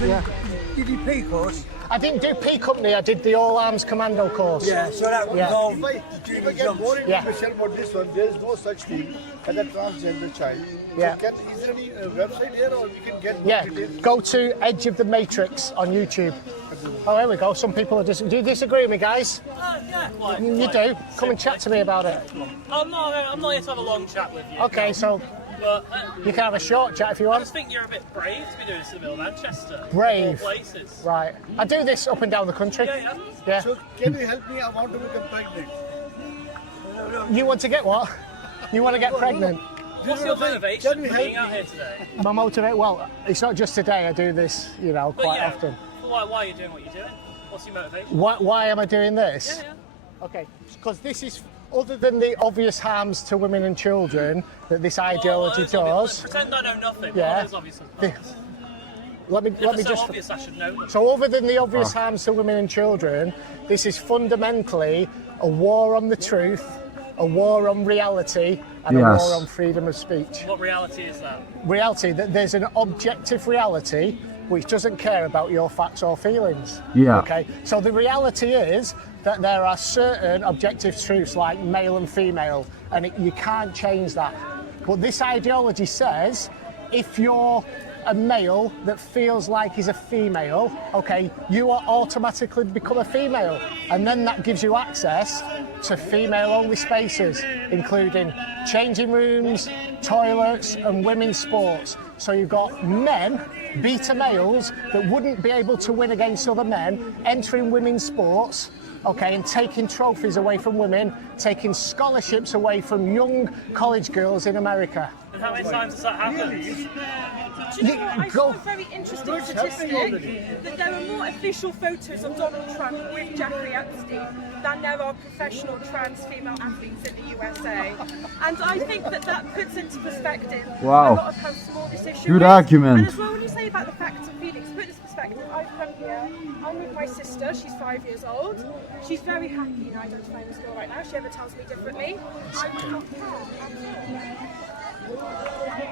Did you P course? I didn't do P Company, I did the All Arms Commando course. Yeah, so that involved If I get more Yeah. information about this one, there is no such thing as a transgender child. Yeah. So is there any website here or we can get more Yeah, details? go to Edge of the Matrix on YouTube. Oh, there we go. Some people are do you disagree with me, guys? Yeah, quite. You do? Come and chat to me about it. I'm not here to have a long chat with you. Okay, so But you can have a short chat if you I want. just think you're a bit brave to be doing this in the middle of Manchester. Brave. Of all places. Right. I do this up and down the country. Yeah. Yeah. So can you help me? I want to become pregnant. You want to get what? You want to get pregnant? What's your motivation for being out here today? My motivate? Well, it's not just today. I do this, But quite often. Why are you doing what you're doing? What's your motivation? Why am I doing this? Yeah. Okay, because this is, other than the obvious harms to women and children that this ideology does. Pretend I know nothing. Yeah. Well, there's obvious. Let me So just. obvious I should know them. So, other than the obvious harms to women and children, this is fundamentally a war on the truth, a war on reality, and a war on freedom of speech. What reality is that? Reality, that there's an objective reality which doesn't care about your facts or feelings. Yeah. Okay. So the reality is that there are certain objective truths like male and female, and you can't change that. But this ideology says if you're a male that feels like he's a female, okay, you are automatically become a female, and then that gives you access to female-only spaces, including changing rooms, toilets, and women's sports. So you've got men, beta males, that wouldn't be able to win against other men, entering women's sports, okay, and taking trophies away from women, taking scholarships away from young college girls in America. And how many times has that happened? Do you know what? I saw a very interesting statistic that there are more official photos of Donald Trump with Jeffrey Epstein than there are professional trans female athletes in the USA. And I think that puts into perspective a lot of how small this issue Good is. argument. And as well, when you say about the facts and feelings, put this perspective, I've come here, I'm with my sister, she's 5 years old. She's very happy in identifying as a girl right now. She never tells me differently. I would not care.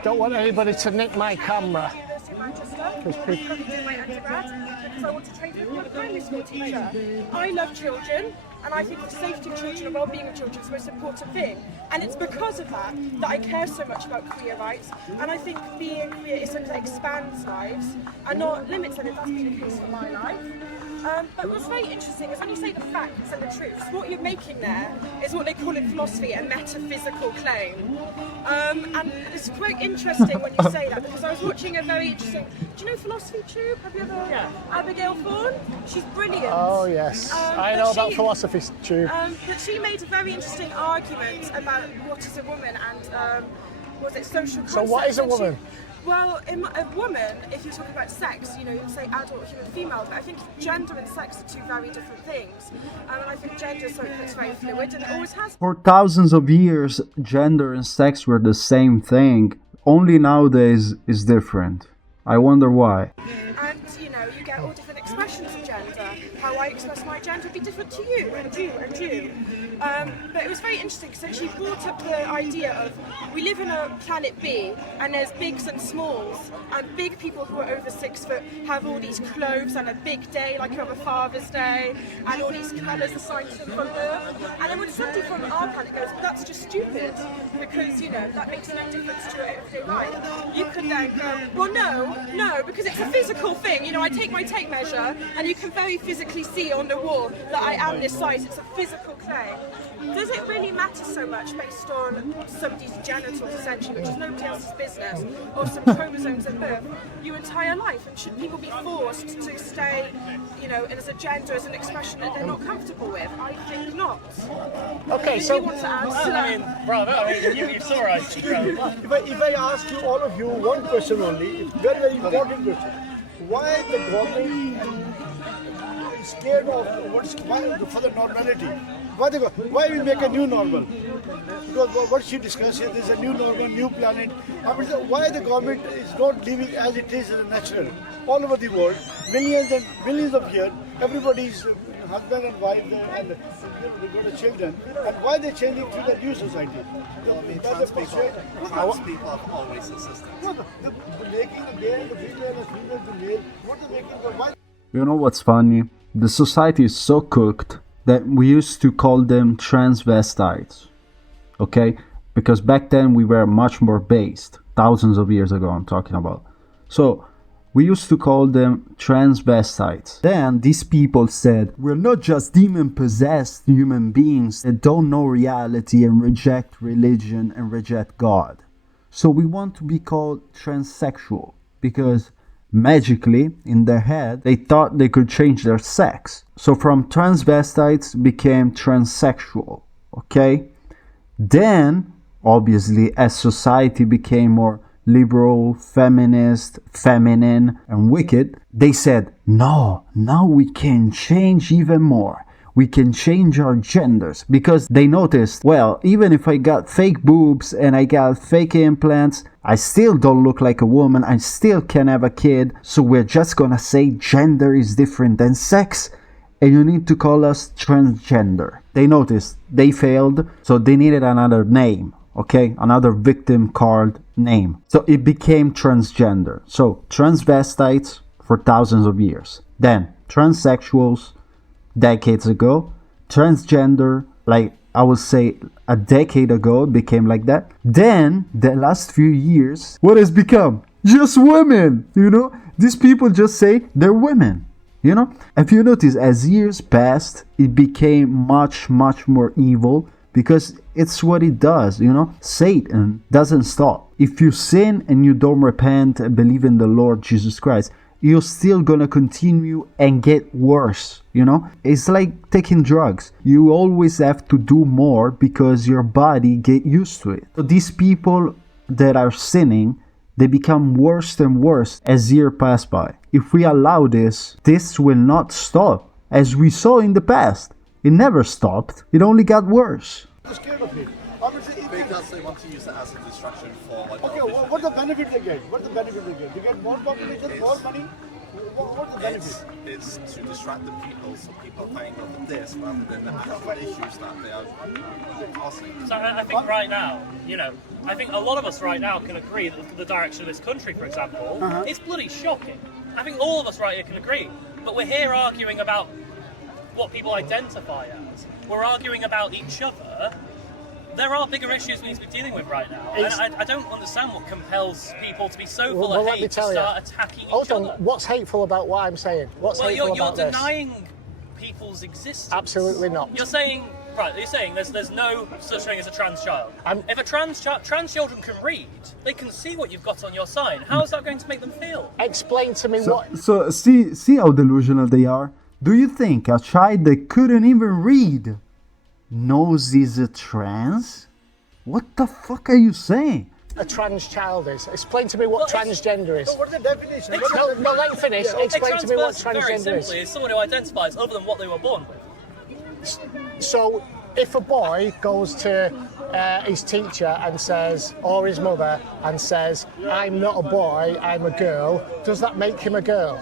Don't want anybody to nick my camera. University of Manchester. I'm currently doing my undergrad because I want to train to become a primary school teacher. I love children, and I think the safety of children and well-being of children is the most important thing. And it's because of that that I care so much about queer rights. And I think being queer is something that expands lives and not limits them, if that's been the case for my life. But what's very interesting is when you say the facts and the truths, what you're making there is what they call in philosophy a metaphysical claim. And it's quite interesting when you say that, because I was watching a very interesting, do you know Philosophy Tube? Have you ever? Abigail Thorne? She's brilliant. Oh yes, I know about Philosophy Tube. But she made a very interesting argument about what is a woman and was it social concepts. So what is a woman? Well, a woman, if you're talking about sex, you'd say adult, human, female, but I think gender and sex are two very different things. And I think gender is something that's very fluid and it always has. For thousands of years, gender and sex were the same thing. Only nowadays is different. I wonder why. And you get all different expressions of gender. How I express my gender would be different to you and you and you. But it was very interesting because she brought up the idea of we live in a planet B and there's bigs and smalls, and big people who are over 6 foot have all these clothes and a big day like you have a Father's Day and all these colours assigned to them from Earth. And then when somebody from our planet goes, well, that's just stupid because that makes no difference to your everyday life. You could then go, well, no, because it's a physical thing. I take my tape measure and you can very physically see on the wall that I am this size. It's a physical claim. Does it really matter so much based on somebody's genitals, essentially, which is nobody else's business, or some chromosomes at birth, your entire life? And should people be forced to stay, as a gender, as an expression that they're not comfortable with? I think not. Okay, so you want to add to that? Bravo, you're so right. If I ask you, all of you, one question only, it's very, very important question. Why the government is scared of for the normality? Why we make a new normal? Because what she discussed here, there's a new normal, new planet. Why the government is not living as it is as a natural? All over the world, millions and millions of years, everybody is husband and wife, and they got the children, and why they changing to the new society? Well, I mean, That's trans the people have always existed. No, the making the male, the female, the female, the male. What are they making? Why? You know what's funny? The society is so cooked that we used to call them transvestites. Okay? Because back then we were much more based. Thousands of years ago I'm talking about. So we used to call them transvestites. Then these people said, we're not just demon-possessed human beings that don't know reality and reject religion and reject God. So we want to be called transsexual because magically in their head they thought they could change their sex. So from transvestites became transsexual. Okay? Then, obviously, as society became more liberal, feminist, feminine, and wicked, they said, no, now we can change even more. We can change our genders, because they noticed, well, even if I got fake boobs and I got fake implants, I still don't look like a woman, I still can have a kid, so we're just gonna say gender is different than sex, and you need to call us transgender. They noticed, they failed, so they needed another name. Okay, another victim card name. So it became transgender. So transvestites for thousands of years. Then transsexuals decades ago. Transgender, like I would say a decade ago, it became like that. Then the last few years, what has become? Just women, you know? These people just say they're women. You know, if you notice, as years passed, it became much more evil. Because it's what it does, you know. Satan doesn't stop. If you sin and you don't repent and believe in the Lord Jesus Christ, you're still gonna continue and get worse, you know. It's like taking drugs. You always have to do more because your body get used to it. So these people that are sinning, they become worse and worse as years pass by. If we allow this, this will not stop. As we saw in the past. It never stopped. It only got worse. They're scared of it. Because they want to use it as a distraction for like. Okay, what's the benefit they get? What's the benefit they get? They get more population, more money. What's the benefit? It's to distract the people, so people are thinking of this rather than the actual issues that they are causing. So I think right now, you know, I think a lot of us right now can agree that the direction of this country, for example, it's bloody shocking. I think all of us right here can agree. But we're here arguing about what people identify as. We're arguing about each other. There are bigger issues we need to be dealing with right now. And I don't understand what compels people to be so full of hate to start attacking each other. What's hateful about what I'm saying? What's hateful about this? You're denying people's existence. Absolutely not. You're saying there's no such thing as a trans child. If a trans children can read, they can see what you've got on your sign. How is that going to make them feel? Explain to me what... So see how delusional they are? Do you think a child that couldn't even read knows he's a trans? What the fuck are you saying? A trans child is. Explain to me what transgender is. So what's the definition? No, let me finish. Explain to me what very transgender simply is. is someone who identifies other than what they were born with. So, if a boy goes to his teacher and says, or his mother, and says, I'm not a boy, I'm a girl, does that make him a girl?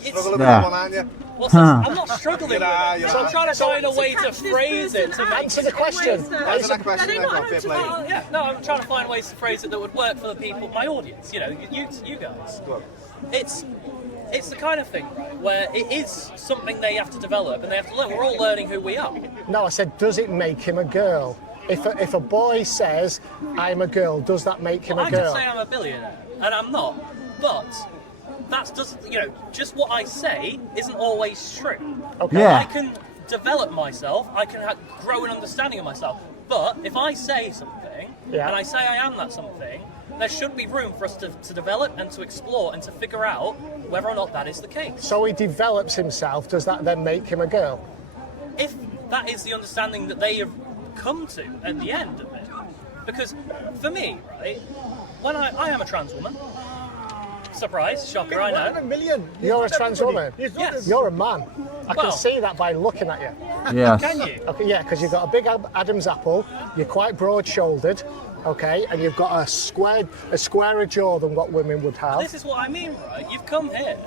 Struggling with that one, aren't you? I'm not struggling with it. So I'm trying to find a way to phrase it to Answer the question. Answer that question, then go fair play. I'm trying to find ways to phrase it that would work for the people, my audience. You know, you guys. It's the kind of thing, right, where it is something they have to develop and they have to learn. We're all learning who we are. No, I said, does it make him a girl? If a boy says, I'm a girl, does that make him a girl? I could say I'm a billionaire, and I'm not, but that doesn't, you know, just what I say isn't always true. Okay. Yeah. I can develop myself, I can grow an understanding of myself, but if I say something, and I say I am that something, there should be room for us to develop and to explore and to figure out whether or not that is the case. So he develops himself, does that then make him a girl? If that is the understanding that they have come to at the end of it. Because for me, right, when I am a trans woman, surprise, shocker, I know. 1 million. You're a trans woman? Yes. You're a man. I can see that by looking at you. Yes. Can you? Okay, yeah, because you've got a big Adam's apple, you're quite broad-shouldered, okay, and you've got a squarer jaw than what women would have. This is what I mean, right? You've come here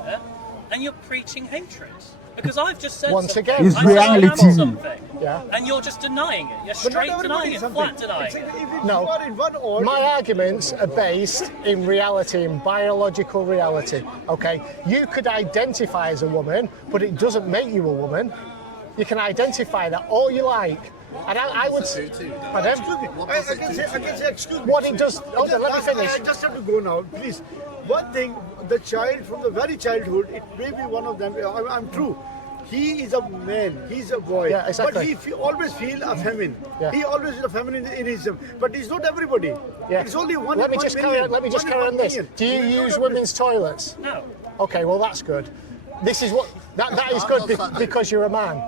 and you're preaching hatred. Because I've just said Once something. again, It's I said I am reality. something. Yeah. And you're just denying it. You're But not straight everybody denying is it, something. flat denying it. If No. you are in one order, My arguments are based in reality, in biological reality. Okay, you could identify as a woman, but it doesn't make you a woman. You can identify that all you like, and I would. Pardon? excuse me. I can say, excuse me. What it does. Hold on, let me I finish. just have to go now, please. One thing, the child from the very childhood, it may be one of them. I'm true. He is a man. He's a boy. Yeah, exactly. But he always feel a feminine. Yeah. He always is a feminine in him. But it's not everybody. Yeah. It's only one. Let me one just million. carry on. Let me just One carry in on one this. million. Do you It's not use everybody. women's toilets? No. Okay, well that's good. This is what that is good because you're a man.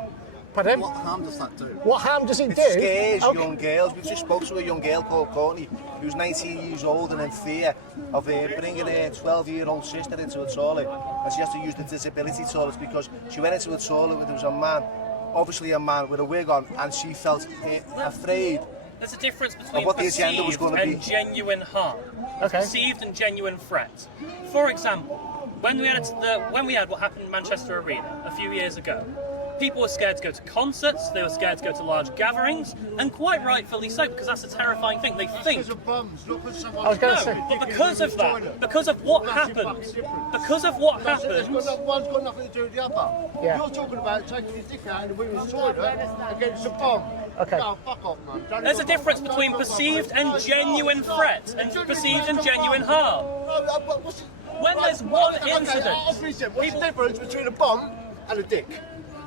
Pardon? What harm does that do? What harm does it do? It scares Okay. young girls. We just spoke to a young girl called Courtney, who's 19 years old and in fear of bringing her 12-year-old sister into a toilet, and she has to use the disability toilets because she went into a toilet where there was a man, obviously a man with a wig on, and she felt afraid. There's a difference between what the agenda was perceived gonna be. and genuine harm. There's Okay. perceived and genuine threat. For example, when we had what happened in Manchester Arena a few years ago, people were scared to go to concerts, they were scared to go to large gatherings, and quite rightfully so, because that's a terrifying thing. They think. I was going to say. But because of that, because of what happened, because of what happened, One's got nothing to do with the other. Yeah. You're talking about taking his dick out in the women's toilet against a bomb. Okay. No, fuck off, man. Don't there's a even- difference between perceived and genuine threat and perceived and genuine harm. What's When there's one incident, what's the people- difference between a bomb and a dick?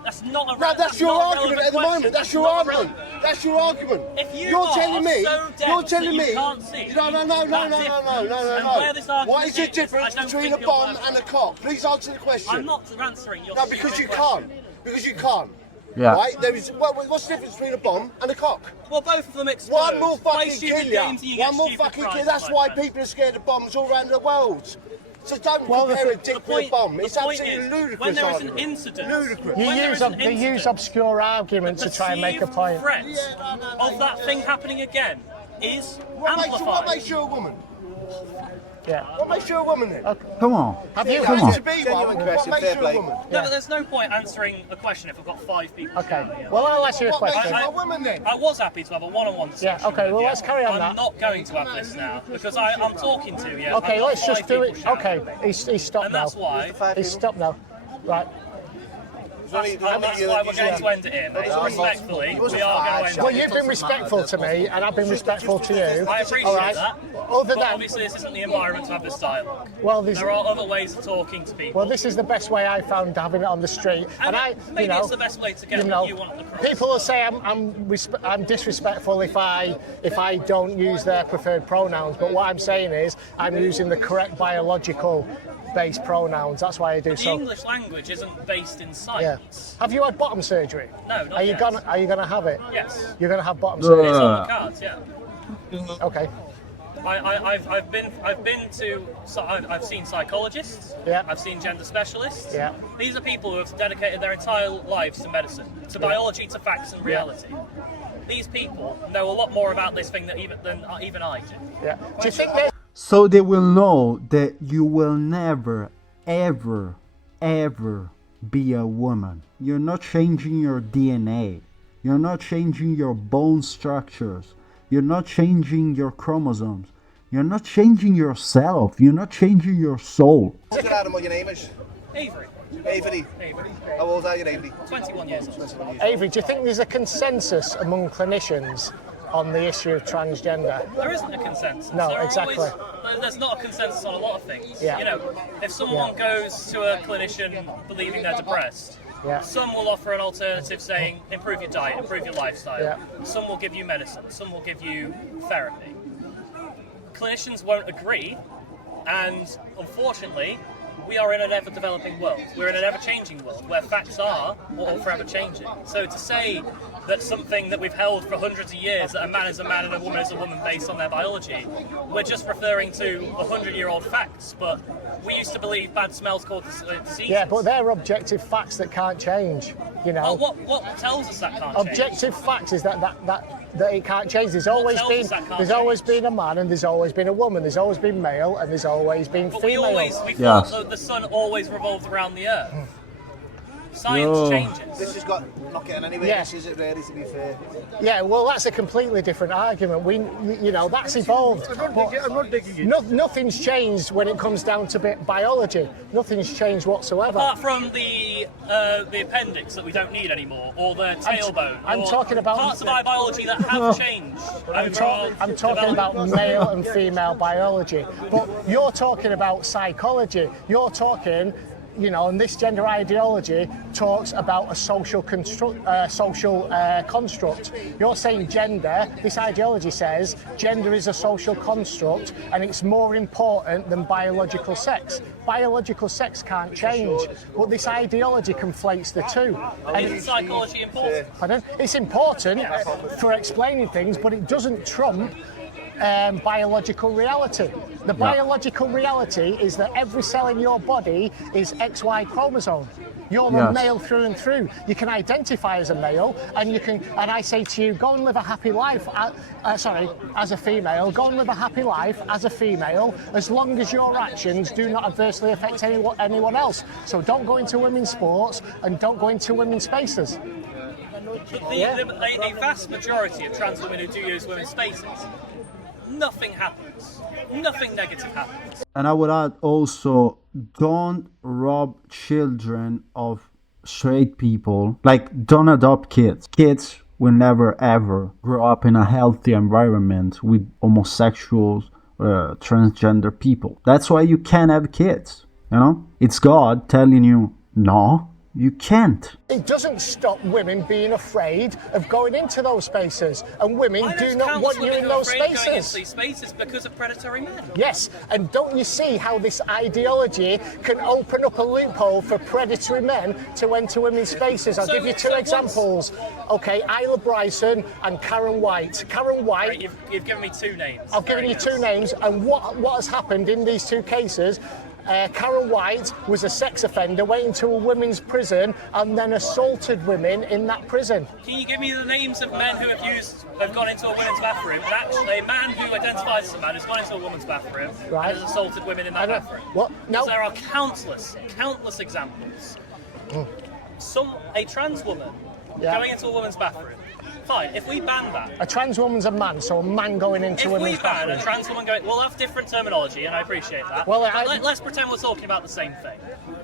that's not a No, that's your not a argument relevant at the moment. question. That's your not argument. relevant. That's your argument. If you You're are telling me, so deaf you're telling that you me. can't see, No. that's different. And where this argument What is the is, difference I don't between a think you're bomb allowed- and a cock? Please answer the question. I'm not answering your No, because you stupid can't. question. Because you can't. Yeah. Right? There is. What's the difference between a bomb and a cock? Well, both of them explode. One more Play fucking stupid kill games and you. you One get more stupid fucking prizes, kill. That's my why friend. people are scared of bombs all around the world. So don't Well, compare a the dick with a bomb. It's absolutely is, ludicrous. when there is an argument. incident, Ludicrous. You when there use is an they use incident, obscure arguments to try and make a perceived point. threat of that thing happening again is What amplified. makes you a woman? Yeah. What makes you a woman then? Come on. Have you? Come Has on. to be one. Genuine What question, makes fair you play. a woman? No, but there's no point answering a question if we've got 5 people. Okay. here. Well, I'll ask you a What makes question. you a woman then? I was happy to have a one-on-one discussion. Yeah, okay, with well, you. let's carry on I'm that. not going to have this now because I'm talking to you. Okay, I've got let's just 5 do people it. shouting Okay, at me. he's stopped And now. that's why. He's stopped now. Right. And that's why we're going to end it here, mate. Respectfully, we are going to end Well, it. you've been respectful to me, and I've been respectful to you. I appreciate All right. that. Other But than, obviously, this isn't the environment to have this dialogue. well, There are other ways of talking to people. well, this is the best way I found having it on the street, and I, maybe you know, it's the best way to get you know, what you want across. people will say I'm disrespectful if I don't use their preferred pronouns, but what I'm saying is I'm using the correct biological based pronouns. That's why I do The so. English language isn't based in Yeah. science. Have you had bottom surgery? No, not Are you yet. gonna have it? Yes. You're gonna have bottom surgery. It's on the cards, yeah. Okay. I've seen psychologists. Yeah. I've seen gender specialists. Yeah. These are people who have dedicated their entire lives to medicine, to biology, to facts and reality. These people know a lot more about this thing than even I do. Yeah. Do you think that? So they will know that you will never, ever, ever be a woman. You're not changing your DNA. You're not changing your bone structures. You're not changing your chromosomes. You're not changing yourself. You're not changing your soul. Look at Adam, what your name is? Avery. Avery. Avery. How old are you, Avery? 21 years old. Avery, do you think there's a consensus among clinicians on the issue of transgender? There isn't a consensus. No, There are exactly. There's not a consensus on a lot of things. Yeah. You know, if someone goes to a clinician believing they're depressed, Yeah. some will offer an alternative saying, improve your diet, improve your lifestyle. Yeah. Some will give you medicine, some will give you therapy. Clinicians won't agree, and unfortunately, we are in an ever-developing world. We're in an ever-changing world where facts are forever changing. So to say that something that we've held for hundreds of years, that a man is a man and a woman is a woman based on their biology, we're just referring to 100-year-old facts. But we used to believe bad smells caused diseases. Yeah, but they're objective facts that can't change. You know, What tells us that can't change? objective facts is that that it can't change. There's always tells been us that can't there's always change? been a man and there's always been a woman. There's always been male and there's always been But we female. thought Yes. that the sun always revolved around the earth. Science changes. This has got not getting anywhere. Yeah. This is it really, to be fair. Yeah, well, that's a completely different argument. That's evolved. I'm not taking it. Nothing's changed when it comes down to biology. Nothing's changed whatsoever. Apart from the appendix that we don't need anymore, or the tailbone, I'm or talking about- parts of our biology that have changed. I'm talking about male and female biology, but you're talking about psychology. You're talking, and this gender ideology talks about a social construct. You're saying gender. This ideology says gender is a social construct, and it's more important than biological sex. Biological sex can't change, but this ideology conflates the two. And Isn't psychology important? pardon? It's important for explaining things, but it doesn't trump biological reality. The biological reality is that every cell in your body is XY chromosome. You're a Yes. male through and through. You can identify as a male, and I say to you, go and live a happy life. As a female, go and live a happy life as a female, as long as your actions do not adversely affect anyone else. So don't go into women's sports and don't go into women's spaces. A vast majority of trans women who do use women's spaces, nothing happens. Nothing negative happens. And I would add also, don't rob children of straight people. Like, don't adopt kids. Kids will never ever grow up in a healthy environment with homosexuals, transgender people. That's why you can't have kids. It's God telling you, no, you can't. It doesn't stop women being afraid of going into those spaces, and women do not want you in those Going into spaces. these spaces because of predatory men. Yes, and don't you see how this ideology can open up a loophole for predatory men to enter women's spaces? I'll give you two examples. Okay, Isla Bryson and Karen White. Karen White. Right, you've given me two names. I've given you two names, and what has happened in these two cases? Karen White was a sex offender, went into a women's prison and then assaulted women in that prison. Can you give me the names of men who have gone into a women's bathroom, and actually a man who identifies as a man has gone into a woman's bathroom Right. and has assaulted women in that bathroom? What? No. There are countless examples. A trans woman Yeah. going into a woman's bathroom. Fine, if we ban that. A trans woman's a man, so a man going into If we women's ban bathroom. a trans woman going, we'll have different terminology, and I appreciate that. Well, But let's pretend we're talking about the same thing.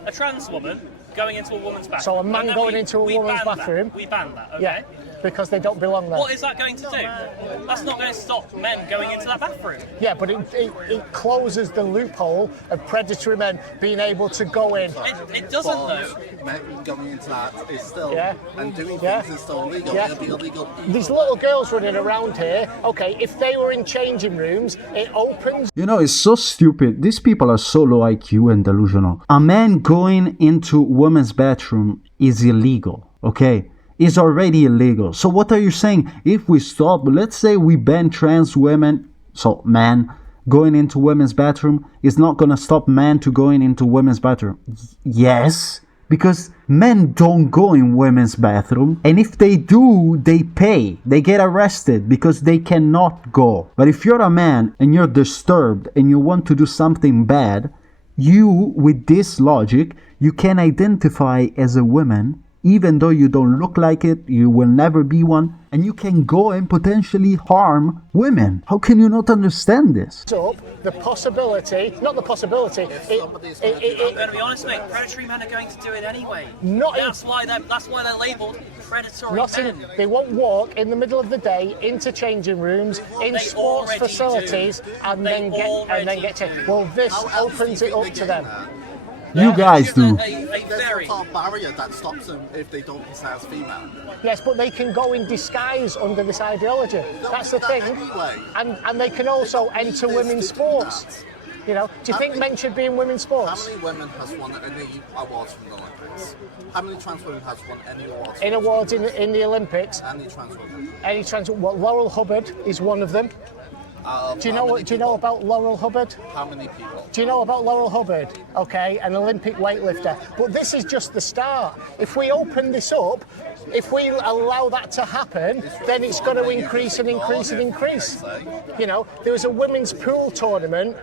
A trans woman going into a woman's bathroom. So a man and then going into a woman's ban bathroom. That. We ban that, okay? Yeah, because they don't belong there. What is that going to do? That's not going to stop men going into that bathroom. Yeah, but it closes the loophole of predatory men being able to go in. It doesn't though. Men going into that is still, Yeah. and doing Yeah. things is still illegal. Yeah. It'll be illegal. These little girls running around here, okay, if they were in changing rooms, it opens. It's so stupid. These people are so low IQ and delusional. A man going into women's bathroom is illegal, okay? It's already illegal. So what are you saying? If we stop, let's say we ban trans women, so man going into women's bathroom is not gonna stop men to going into women's bathroom. Yes, because men don't go in women's bathroom, and if they do, they pay. They get arrested because they cannot go. But if you're a man and you're disturbed and you want to do something bad, you, with this logic, you can identify as a woman, even though you don't look like it, you will never be one, and you can go and potentially harm women. How can you not understand this? Up the possibility, not the possibility. I'm going to be honest, mate. Predatory men are going to do it anyway. That's why they're labelled predatory men. They won't walk in the middle of the day into changing rooms, in They sports already facilities, do. and They then get to. Well, this opens it up to them. You guys do. There's a barrier that stops them if they don't decide as female. Yes, but they can go in disguise under this ideology. That's the thing. And they can also enter women's sports. Do you think men should be in women's sports? How many women has won any awards from the Olympics? How many trans women has won any awards? In awards in the Olympics? Any trans women? Well, Laurel Hubbard is one of them. Do you know about Laurel Hubbard? How many people? Do you know about Laurel Hubbard? Okay, an Olympic weightlifter. But this is just the start. If we open this up, if we allow that to happen, then it's going to increase and increase and increase. You know, there was a women's pool tournament.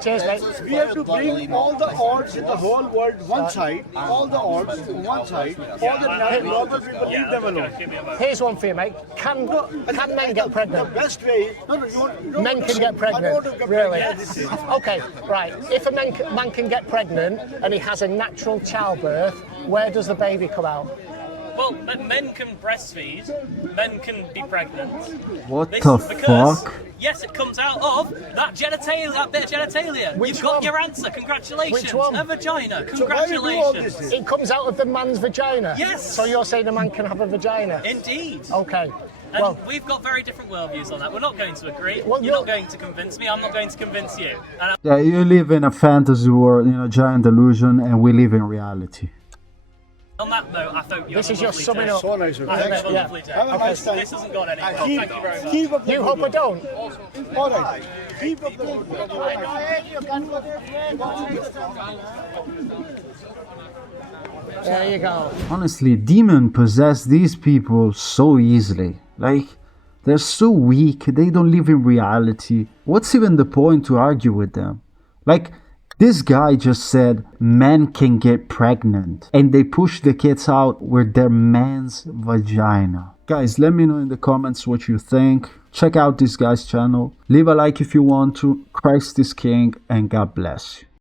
Cheers, mate. We have to bring all the odds in the whole world one side, all the odds one side, all the normal people leave them alone. Here's one for you, mate. Can men get pregnant? The best way is, Men can get I don't pregnant. want to get Really? pregnant. Okay, right. If a man can get pregnant and he has a natural childbirth, where does the baby come out? Well, men can breastfeed, men can be pregnant. What This the is because, fuck? yes, it comes out of that genitalia, that bit of genitalia. Which You've got one? your answer. Congratulations. Which one? A vagina. So why we do all Congratulations. this? It comes out of the man's vagina? Yes. So you're saying a man can have a vagina? Indeed. Okay. And Well, we've got very different worldviews on that. We're not going to agree. Well, You're you're- not going to convince me. I'm not going to convince you. And Yeah, you live in a fantasy world, in a giant delusion, and we live in reality. on that note, I hope you this have is a your lovely summing day. up. So nice of you. I hope you Thanks. have a Yeah. lovely day. Have a nice time. This hasn't gone anywhere. Keep, Thank you very much. keep up the You good hope I work. don't. All right. Keep up the good work. There you go. Honestly, demon possess these people so easily. Like, they're so weak, they don't live in reality. What's even the point to argue with them? Like, this guy just said men can get pregnant and they push the kids out with their man's vagina. Guys, let me know in the comments what you think. Check out this guy's channel. Leave a like if you want to. Christ is King, and God bless you.